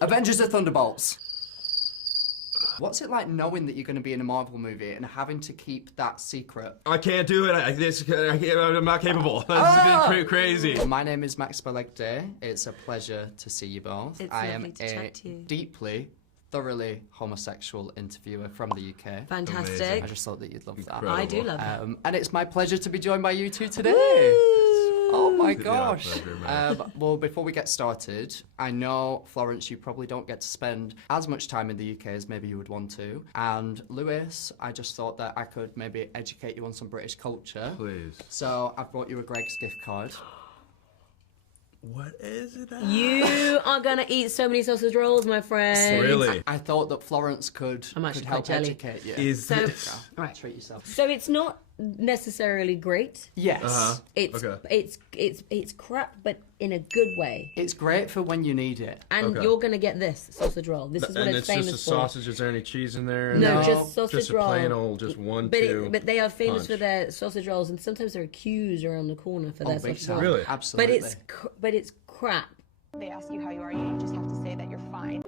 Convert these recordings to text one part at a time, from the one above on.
Avengers of Thunderbolts. What's it like knowing that you're going to be in a Marvel movie and having to keep that secret? I can't do it. I'm not capable. That's been crazy. My name is Max Belegde. It's a pleasure to see you both. It's I lovely am to a chat to you. deeply, thoroughly homosexual interviewer from the UK. Fantastic. Amazing. I just thought that you'd love that. Incredible. I do love it. And it's my pleasure to be joined by you two today. Woo! Oh my Yeah, gosh. pleasure, man. Well, before we get started, I know, Florence, you probably don't get to spend as much time in the UK as maybe you would want to. And Lewis, I just thought that I could maybe educate you on some British culture. Please. So I've brought you a Greg's gift card. What is it? You are gonna eat so many sausage rolls, my friend. Really? I thought that Florence could actually help quite jelly. educate you. Is So, this? right. Treat yourself. So it's not necessarily great. Yes. It's crap, but in a good way. It's great for when you need it. And Okay. you're gonna get this sausage roll. This is what And it's it's famous just a for. sausage. Is there any cheese in there? No, No. just sausage Just a roll. plain old, just one, But, two. but they are famous punch. for their sausage rolls, and sometimes there are queues around the corner for their Oh, big sausage time. rolls. Really? Absolutely. But it's crap. They ask you how you are, you just have to say that you're fine.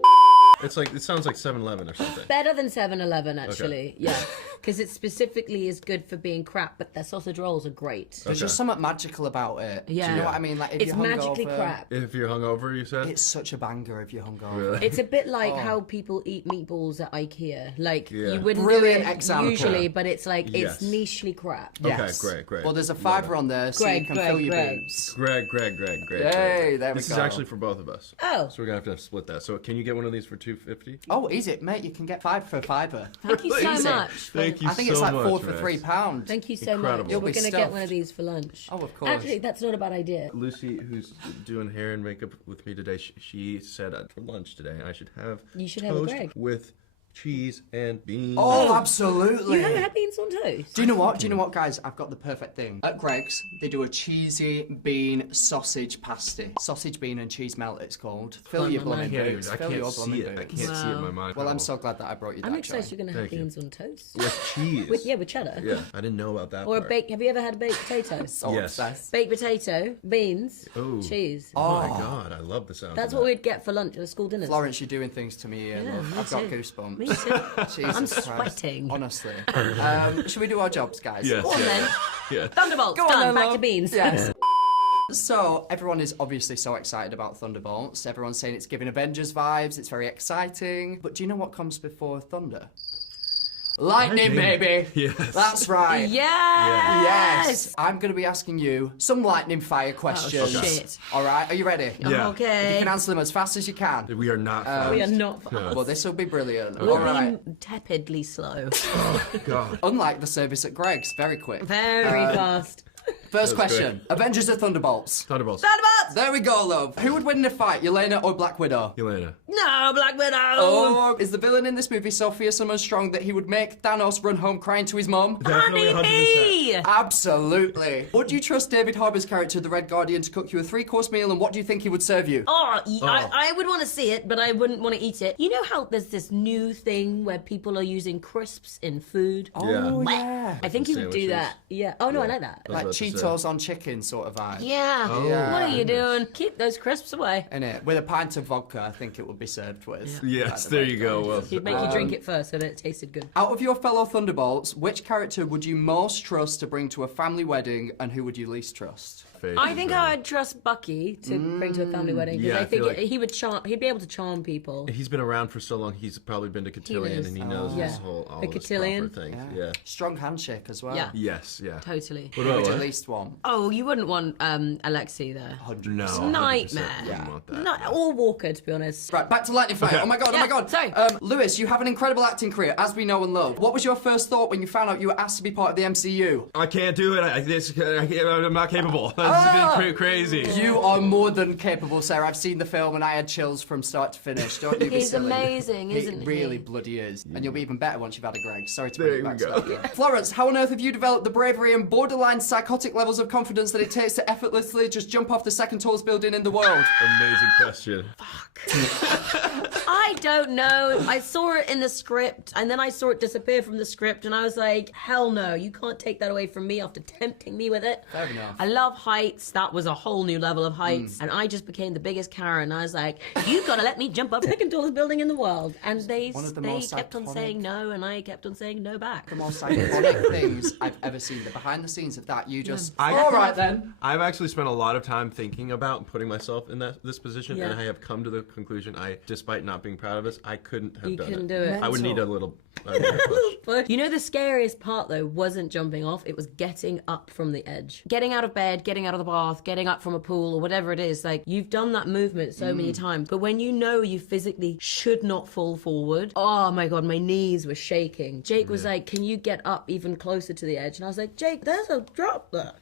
It's like, it sounds like 7-Eleven or something. Better than 7-Eleven, actually. Yeah, because it specifically is good for being crap, but their sausage rolls are great. There's just something magical about it. Do Yeah. you know what I mean? Like if It's you're magically hungover, crap. If you're hungover, you said? It's such a banger if you're hungover. Really? It's a bit like how people eat meatballs at IKEA. Like, Yeah. you wouldn't Brilliant do it example. usually, but it's like, Yes. it's nichely crap. Yes. Okay, great. Well, there's a Love $5 it. on there, so Greg, you can Greg, fill your Greg. boobs. Greg. Yay, there we This go. is actually for both of us. Oh. So we're gonna have to split that. So can you get one of these for $2.50? Oh, easy, mate. You can get 5 for $5. Thank you so Easy. much. Thank you I think so it's like much, 4 for Max. £3. Thank you so Incredible. much. You'll We're be going to get stuffed. one of these for lunch. Oh, of course. Actually, that's not a bad idea. Lucy, who's doing hair and makeup with me today, she said for lunch today I should have You should have a toast Greg. with cheese and beans. Oh, absolutely. You haven't had beans on toast? Do you know what, guys? I've got the perfect thing. At Greg's, they do a cheesy bean sausage pasty. Sausage, bean, and cheese melt, it's called. Fill your my blooming mind. boots. I Fill your can't see blooming it. I boots. can't see it in my mind. Well, I'm so glad that I brought you that. I'm excited Joy. you're going to have Thank you. beans on toast. with cheese. With cheddar. Yeah, I didn't know about that. Or a part. baked, have you ever had a baked potato? So Yes. obsessed. Baked potato, beans, Ooh. cheese. Oh my god, I love the sound. That's of what that. we'd get for lunch at the school dinners. Florence, you're doing things to me, Yeah, love. me I've got too. goosebumps. Me too. Jesus I'm Christ. sweating. Honestly. Should we do our jobs, guys? Yes. Go on then. Yeah. Thunderbolts, Go on done. then, Back love. to beans. Yes. So, everyone is obviously so excited about Thunderbolts. Everyone's saying it's giving Avengers vibes, it's very exciting. But do you know what comes before Thunder? Lightning, baby! Yes. That's right. Yes. Yes. I'm going to be asking you some lightning fire questions. Oh, shit. All right, are you ready? Yeah. Okay. You can answer them as fast as you can. We are not. We are fast. not. No. Well, this will be brilliant. We'll All right. be tepidly slow. God. Unlike the service at Greg's, very quick. Very fast. First That was question. Avengers or Thunderbolts? Thunderbolts. Thunderbolts! There we go, love. Who would win in a fight, Yelena or Black Widow? Elena. No, Black Widow! Or is the villain in this movie so fearsome and strong that he would make Thanos run home crying to his mum? Definitely Honeybee! 100%. Absolutely. Would you trust David Harbour's character, the Red Guardian, to cook you a 3-course meal, and what do you think he would serve you? I would want to see it, but I wouldn't want to eat it. You know how there's this new thing where people are using crisps in food? Oh, Yeah. yeah. I think he would do Sandwiches. that. Yeah. Oh, no, I like that. I was Like about to say. Cheetos on chicken sort of vibe. Yeah. Yeah. What are you doing? Keep those crisps away. Innit? With a pint of vodka, I think it would be served with. Yes, there you go. Well, He'd make you drink it first so that it tasted good. Out of your fellow Thunderbolts, which character would you most trust to bring to a family wedding, and who would you least trust? I think I'd trust Bucky to bring to a family wedding because Yeah, I I think feel like- he would charm. He'd be able to charm people. He's been around for so long. He's probably been to Cotillion, is. and he knows Yeah. this whole all The this Cotillion. proper things. Yeah. Strong handshake as well. Yeah. Yes. Yeah. Totally. What Who about would you what? least want? Oh, you wouldn't want Alexei there. 100%. No. It's a 100% nightmare. wouldn't want that. No, or Walker, to be honest. Right, back to Lightning Fire. Okay. Oh my god, oh Yeah, my god. sorry. Lewis, you have an incredible acting career, as we know and love. What was your first thought when you found out you were asked to be part of the MCU? I can't do it. I'm not capable. That's been crazy. You are more than capable, Sarah. I've seen the film and I had chills from start to finish. Don't you be He's silly. amazing, isn't he? really bloody is. And you'll be even better once you've had a Greg. Sorry to bring There it we back go. to that. Florence, how on earth have you developed the bravery and borderline psychotic levels of confidence that it takes to effortlessly just jump off the second tallest building in the world? Amazing question. I I don't know. I saw it in the script, and then I saw it disappear from the script, and I was like, hell no, you can't take that away from me after tempting me with it. Fair enough. I love heights. That was a whole new level of heights. And I just became the biggest Karen. I was like, you've got to let me jump up the second tallest building in the world. And they kept on saying no, and I kept on saying no back. The most iconic things I've ever seen. The behind the scenes of that, you just, I- all right then. I've actually spent a lot of time thinking about putting myself in this position, Yeah. and I have come to the conclusion, despite not being proud of this, I couldn't have done couldn't it. do it. I would need a little push. But you know, the scariest part though wasn't jumping off, it was getting up from the edge. Getting out of bed, getting out of the bath, getting up from a pool or whatever it is. Like, you've done that movement so many times, but when you know you physically should not fall forward, oh my god, my knees were shaking. Jake was like, can you get up even closer to the edge? And I was like, Jake, there's a drop there.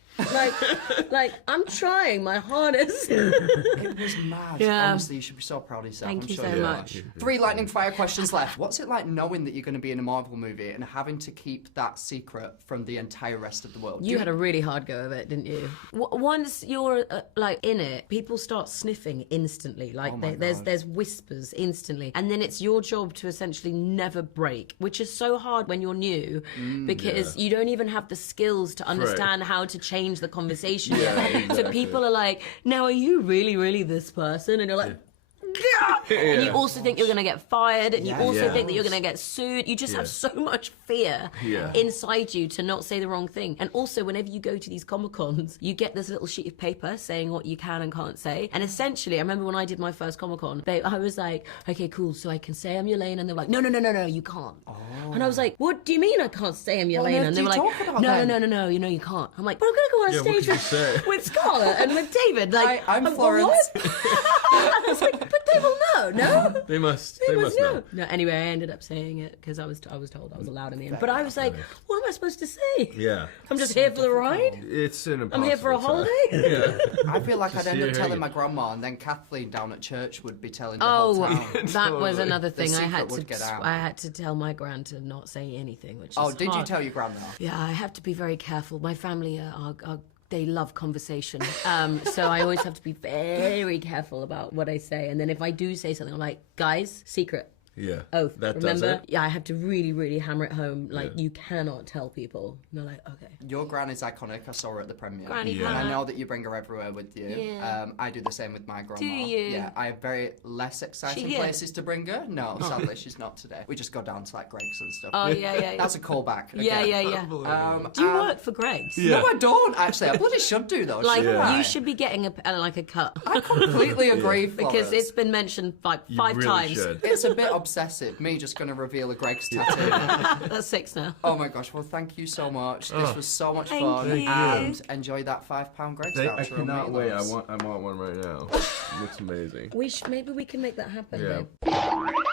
like I'm trying my hardest. It was mad. Yeah. Honestly, you should be so proud of yourself. Thank I'm you sure so you much. are. 3 lightning fire questions left. What's it like knowing that you're going to be in a Marvel movie and having to keep that secret from the entire rest of the world? You had a really hard go of it, didn't you? Once you're like in it, people start sniffing instantly. Like there's whispers instantly, and then it's your job to essentially never break, which is so hard when you're new because you don't even have the skills to understand how to change the conversation yet. Exactly. So people are like, "Now, are you really this person?" And you're like. And you also think you're going to get fired, and you also think that you're going to get sued. You just have so much fear inside you to not say the wrong thing. And also, whenever you go to these Comic-Cons, you get this little sheet of paper saying what you can and can't say. And essentially, I remember when I did my first Comic-Con, I was like, okay, cool, so I can say I'm Yelena. And they were like, no, you can't. And I was like, what do you mean I can't say I'm Yelena? And they were like, no, you know you can't. I'm like, but I'm going to go on what stage could you say? with Scarlett and with David. Like, I'm what? Florence. I was like, but they will know, no? They must know. No, anyway, I ended up saying it because I was told I was allowed in the end. But I was like, what am I supposed to say? Yeah. I'm just here for the ride? It's an impossible I'm here for a task. holiday? I feel like I'd end up hearing telling it. my grandma, and then Kathleen down at church would be telling the whole town. That was Totally. another thing. The I had secret would get out. I had to tell my gran to not say anything, which is Oh, did you hard. tell your grandma? Yeah, I have to be very careful. My family they love conversation. So I always have to be very careful about what I say. And then if I do say something, I'm like, guys, secret. Yeah. Oath. That Remember? does it? Yeah, I have to really hammer it home. Like, you cannot tell people. And they're like, okay. Your gran is iconic. I saw her at the premiere. Granny Yeah. And I Hannah. know that you bring her everywhere with you. Yeah. I do the same with my grandma. Do you? Yeah, I have very less exciting She here? places to bring her. No, sadly, she's not today. We just go down to like Greg's and stuff. Oh, yeah. That's a callback. Yeah. again. Do you work for Greg's? Yeah. No, I don't actually. I bloody should do though. Like, shouldn't I? you should be getting a cut. I completely agree, Because Florence. it's been mentioned like You 5 really times. should. It's a bit obsessive. Me just going to reveal a Greg's tattoo. That's 6 now. Oh my gosh, well thank you so much. This was so much Thank fun. you. And enjoy that £5 Greg's I voucher. on cannot me, wait. loves. I want one right now. It looks amazing. Maybe we can make that happen, Yeah. babe.